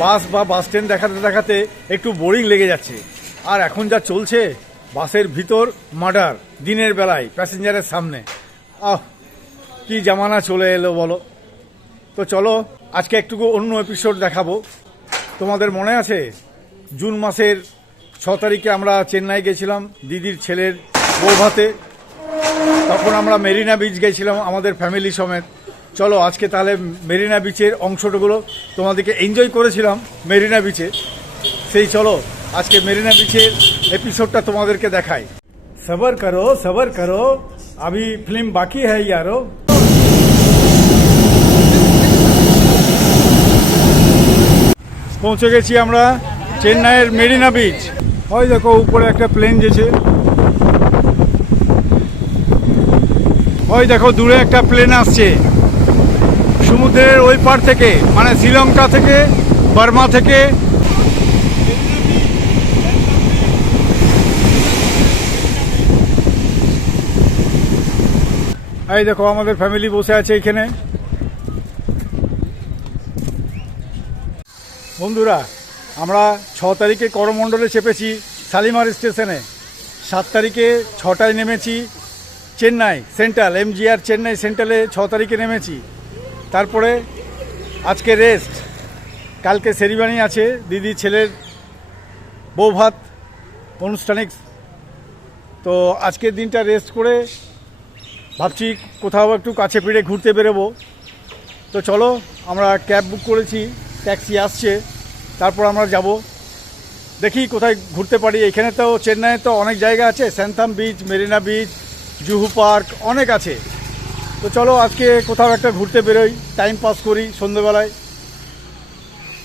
বাস বা bus stand দেখাতে দেখাতে একটু বোরিং লেগে যাচ্ছে। আর এখন যা চলছে, বাসের ভিতর মার্ডার, দিনের বেলায়, প্যাসেঞ্জারের সামনে। আহ, কি জামানা চলে এলো বলো। তো চলো, আজকে একটুকু অন্য এপিসোড দেখাবো। তোমাদের মনে আছে? জুন মাসের ছ তারিখে আমরা চেন্নাই গেছিলাম দিদির ছেলের বৌভাতে। তখন আমরা মেরিনা বিচ গেছিলাম আমাদের ফ্যামিলি সমেত। চলো, আজকে তাহলে মেরিনা বিচের অংশটুকুলো তোমাদেরকে এনজয় করেছিলাম, মেরিনা বিচে। সেই চলো, আজকে মেরিনা বিচের এপিসোডটা তোমাদেরকে দেখাই। সবার করো সবার করো আমি ফিল্ম বাকি হ্যাঁ ইয়ারো। পৌঁছে গেছি আমরা চেন্নাইয়ের মেরিনা বিচ ওই দেখো, উপরে একটা প্লেন যেছে ওই দেখো, দূরে একটা প্লেন আসছে। সমুদ্রের ওই পার থেকে মানে শ্রীলঙ্কা থেকে, বার্মা থেকে। এই দেখো, আমাদের ফ্যামিলি বসে আছে এখানে। বন্ধুরা, আমরা ছ তারিখে করমণ্ডলে চেপেছি শালিমার স্টেশনে। সাত তারিখে ছটায় নেমেছি চেন্নাই সেন্ট্রাল, এমজিআর চেন্নাই সেন্ট্রালে ছ তারিখে নেমেছি। তারপরে আজকে রেস্ট কালকে সেরিমানি আছে দিদি ছেলের বৌভাত অনুষ্ঠানিক। তো আজকের দিনটা রেস্ট করে ভাবছি কোথাও একটু কাছে পিঠে ঘুরতে বেরোবো। তো চলো, আমরা ক্যাব বুক করেছি ট্যাক্সি আসছে, তারপর আমরা যাব। দেখি কোথায় ঘুরতে পারি। এখানে তো, চেন্নাইয়ে তো অনেক জায়গা আছে, Santhome beach, Marina beach, Juhu park অনেক আছে। তো চলো আজকে কোথাও একটা ঘুরতে বেরোই টাইম পাস করি সন্ধ্যেবেলায়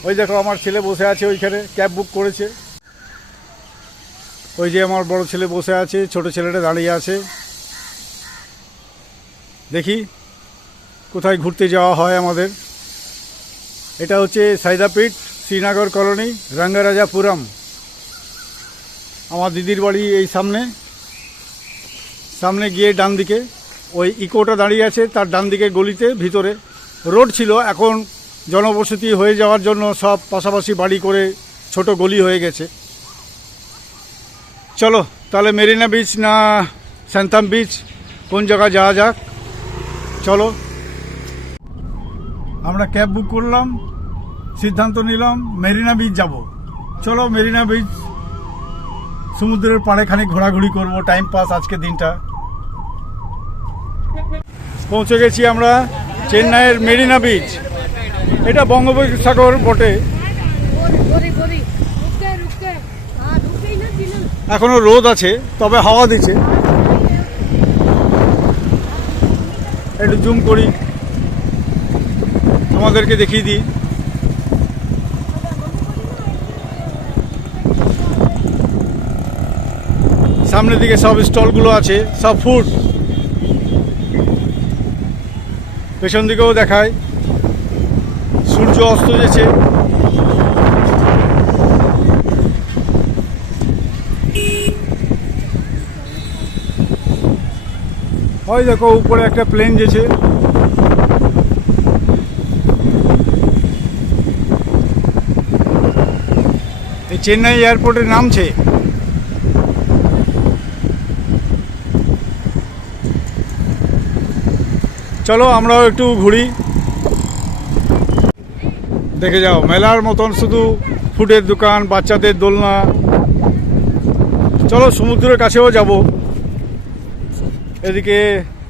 ওই দেখো আমার ছেলে বসে আছে ওইখানে ক্যাব বুক করেছে। ওই যে আমার বড় ছেলে বসে আছে, ছোট ছেলেটা দাঁড়িয়ে আছে। দেখি কোথায় ঘুরতে যাওয়া হয় আমাদের। এটা হচ্ছে সাইদাপীঠ, শ্রীনগর কলোনি, রঙ্গরাজাপুরম। আমার দিদির বাড়ি এই সামনে। সামনে গিয়ে ডান দিকে ওই ইকোটা দাঁড়িয়ে আছে তার ডান দিকে গলিতে, ভিতরে। রোড ছিল, এখন জনবসতি হয়ে যাওয়ার জন্য সব পাশাপাশি বাড়ি করে ছোট গলি হয়ে গেছে। চলো, তাহলে মেরিনা বিচ না স্যান্থাম বিচ, কোন জায়গায় যাওয়া যাক? চলো। আমরা ক্যাব বুক করলাম, সিদ্ধান্ত নিলাম, মেরিনা বিচ যাব। চলো, মেরিনা বিচ, সমুদ্রের পাড়ে খানিক ঘোরাঘুরি করব, টাইম পাস আজকে দিনটা। পৌঁছে গেছি আমরা চেন্নাইয়ের মেরিনা বিচ। এটা বঙ্গোপসাগর বটে। এখনও রোদ আছে, তবে হাওয়া দিচ্ছে। একটু জুম করি। আমাদেরকে দেখিয়ে দিই। সামনের দিকে সব স্টলগুলো আছে, সব ফুড পেছন দিকেও দেখায়। সূর্য অস্ত যেছে ওই দেখো, উপরে একটা প্লেন যেছে চেন্নাই এয়ারপোর্টে নামছে। চলো আমরাও একটু ঘুরি। দেখে যাও, মেলার মতন শুধু ফুডের দোকান, বাচ্চাদের দোলনা। চলো সমুদ্রের কাছেও যাব। এদিকে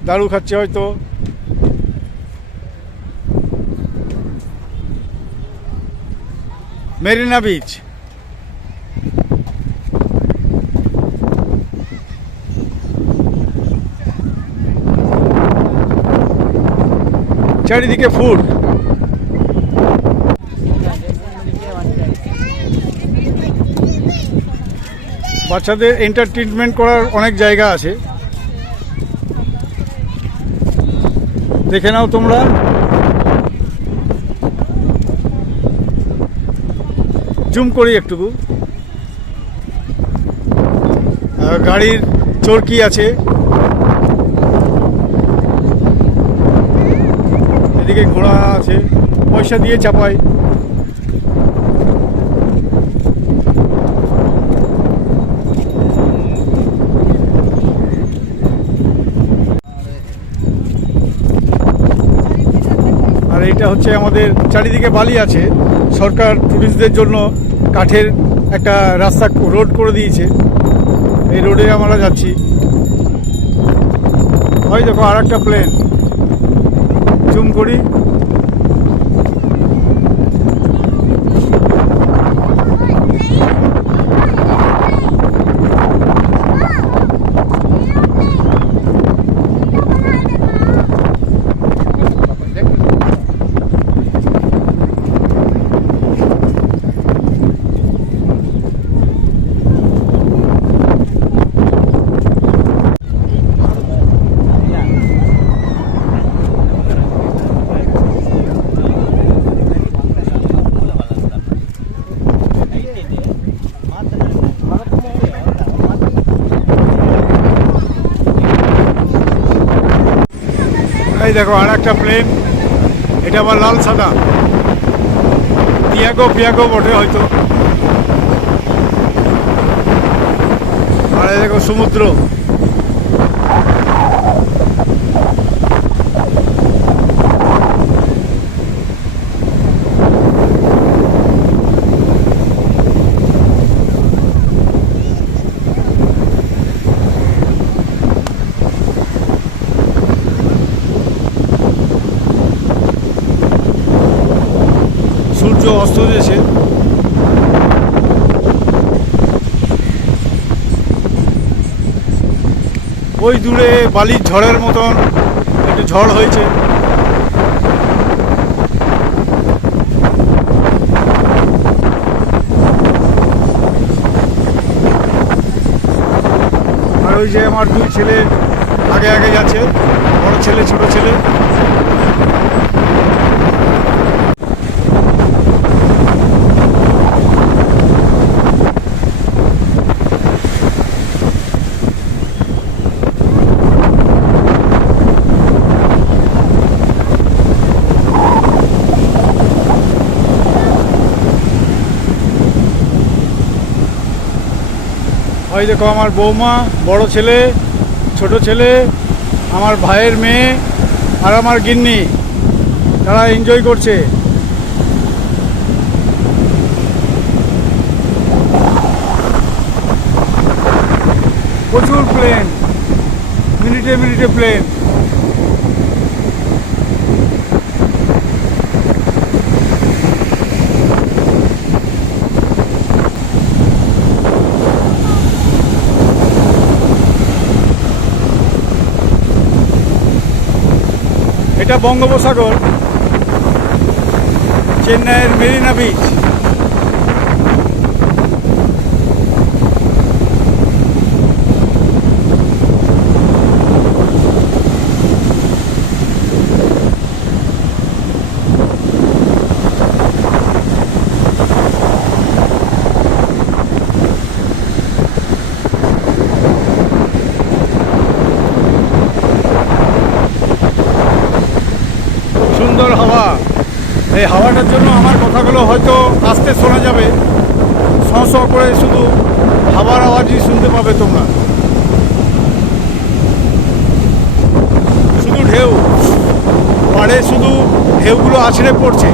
দারু খাচ্ছে হয়তো। Marina beach. চারিদিকে ফুড বাচ্চাদের এন্টারটেনমেন্ট করার অনেক জায়গা আছে। দেখে নাও তোমরা। জুম করি একটুকু। গাড়ির চরকি আছে। থেকে ঘোড়া আছে, পয়সা দিয়ে চাপায়। আর এটা হচ্ছে আমাদের চারিদিকে বালি আছে। সরকার টুরিস্টদের জন্য কাঠের একটা রাস্তা রোড করে দিয়েছে। এই রোডে আমরা যাচ্ছি। হয় দেখো আর একটা প্লেন জুম করি এই দেখো আর একটা প্লেন এটা আবার লাল সাদা। পিয়াগো পিয়াগো বটে হয়তো। আর দেখো সমুদ্র। সূর্য অস্ত যেছে ওই দূরে বালির ঝড়ের মতন একটু ঝড় হয়েছে। আর ওই যে আমার দুই ছেলে আগে আগে যাচ্ছে, বড় ছেলে, ছোট ছেলে। ওই দেখো আমার বৌমা, বড় ছেলে, ছোট ছেলে, আমার ভাইয়ের মেয়ে আর আমার গিন্নি। তারা এনজয় করছে। প্রচুর প্লেন মিনিটে মিনিটে প্লেন এটা বঙ্গোপসাগর চেন্নাইয়ের মেরিনা বিচ। সুন্দর হাওয়া। এই হাওয়াটার জন্য আমার কথাগুলো হয়তো আস্তে শোনা যাবে। স করে শুধু হাওয়ার আওয়াজই শুনতে পাবে তোমরা। শুধু ঢেউ। পাড়ে শুধু ঢেউগুলো আছড়ে পড়ছে।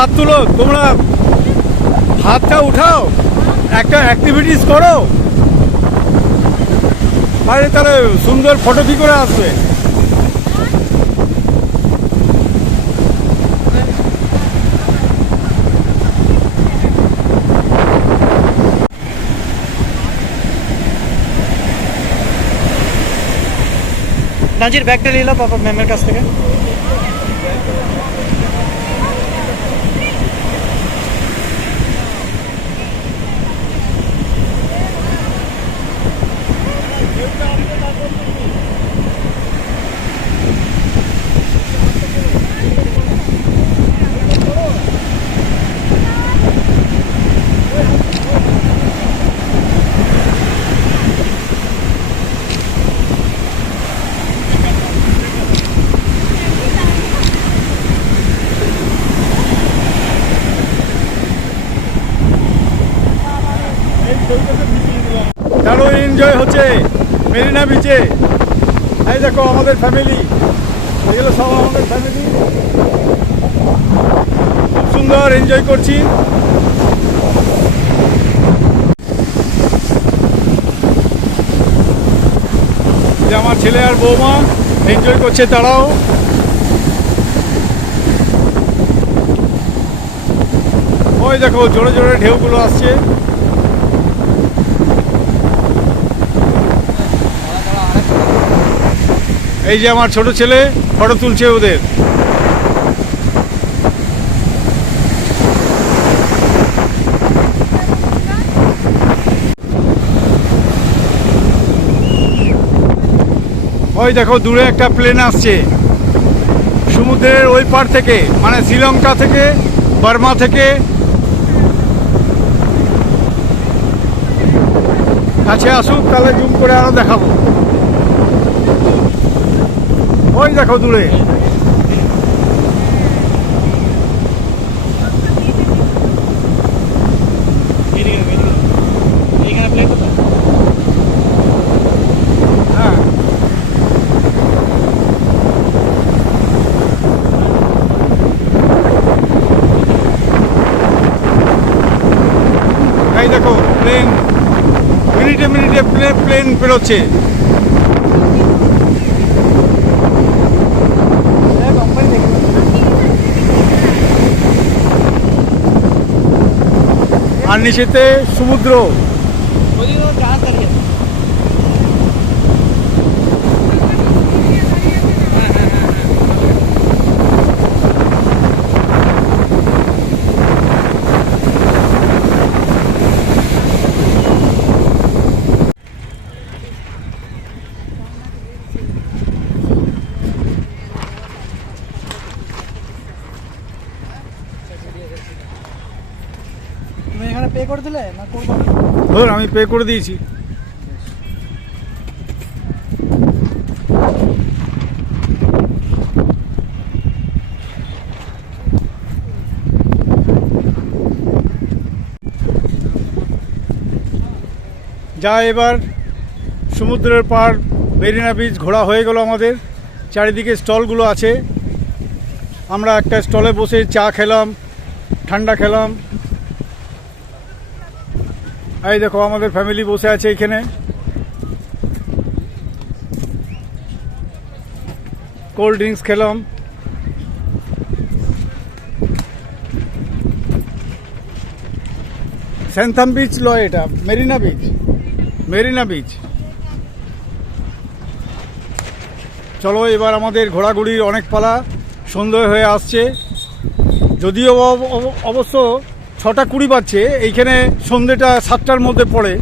হাত তুলো, তোমরা হাতটা উঠাও, একটা অ্যাক্টিভিটিস করো। আরে তাহলে সুন্দর ফটো কি করে আসবে? নাজির, ব্যাগটা নিলাম বাবা, ম্যামের কাছ থেকে দারুণ এনজয় হচ্ছে মেরিনা বিচে এই দেখো, আমাদের ফ্যামিলি। এগুলো সব আমাদের ফ্যামিলি। খুব সুন্দর এনজয় করছি। আমার ছেলে আর বৌমা এনজয় করছে, তারাও। ওই দেখো, জোরে জোরে ঢেউগুলো আসছে। এই যে আমার ছোট ছেলে ফটো তুলছে ওদের। ওই দেখো, দূরে একটা প্লেন আসছে। সমুদ্রের ওই পার থেকে মানে শ্রীলঙ্কা থেকে, বার্মা থেকে। কাছে আসুক, তাহলে জুম করে আরও দেখাবো। ওই দেখো দূরে। হ্যাঁ। দেখো প্লেন মিনিটে মিনিটে প্লেন প্লেন আর নিচেতে সমুদ্র ওদিকে তো জাহাজ দাঁড়িয়ে আছে। তুমি এখানে পে করে দিলে না করব ধর, আমি পে করে দিয়েছি। যা এবার সমুদ্রের পার মেরিনা বিচ ঘোরা হয়ে গেল আমাদের। চারিদিকে স্টলগুলো আছে। আমরা একটা স্টলে বসে চা খেলাম, ঠান্ডা খেলাম। এই দেখো, আমাদের ফ্যামিলি বসে আছে এখানে। কোল্ড ড্রিঙ্কস খেলাম। স্যান্থাম বিচ লয় এটা মেরিনা বিচ মেরিনা বিচ চলো, এবার আমাদের ঘোরাঘুরির অনেক পালা সন্ধ্যে হয়ে আসছে। যদিও অব- অব- অবশ্য ছটা কুড়ি বাজছে, এইখানে সন্ধ্যেটা সাতটার মধ্যে পড়ে,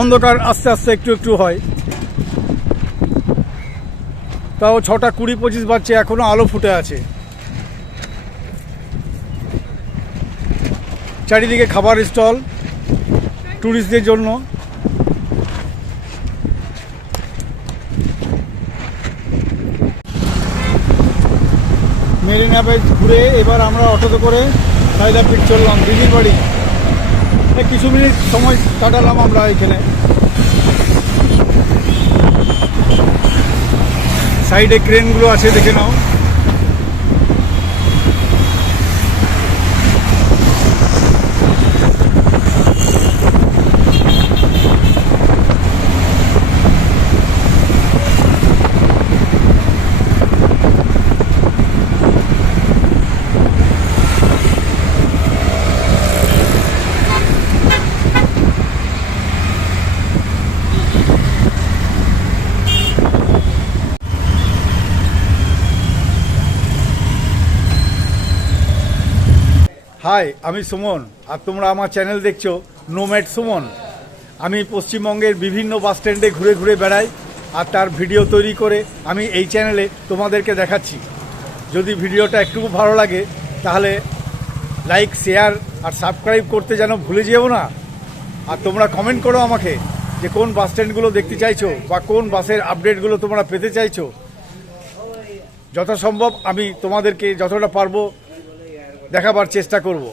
অন্ধকার আস্তে আস্তে একটু একটু হয়। তাও ছটা কুড়ি পঁচিশ বাজছে, এখনও আলো ফুটে আছে। চারিদিকে খাবার স্টল ট্যুরিস্টদের জন্য। মেরিনা বেজ ঘুরে এবার আমরা অটোতে করে সাইদাপিট চললাম, দিদির বাড়ি। কিছু মিনিট সময় কাটালাম আমরা এখানে। সাইডে ক্রেনগুলো আছে, দেখে নাও। হাই, আমি সুমন। আর তোমরা আমার চ্যানেল দেখছ নোম্যাট সুমন। আমি পশ্চিমবঙ্গের বিভিন্ন বাস স্ট্যান্ডে ঘুরে ঘুরে বেড়াই আর তার ভিডিও তৈরি করে আমি এই চ্যানেলে তোমাদেরকে দেখাচ্ছি। যদি ভিডিওটা একটু ভালো লাগে, তাহলে লাইক, শেয়ার আর সাবস্ক্রাইব করতে যেন ভুলে যেও না। আর তোমরা কমেন্ট করো আমাকে যে কোন বাস স্ট্যান্ডগুলো দেখতে চাইছো বা কোন বাসের আপডেটগুলো তোমরা পেতে চাইছো। যথাসম্ভব আমি তোমাদেরকে যতটা পারব দেখাবার চেষ্টা করব।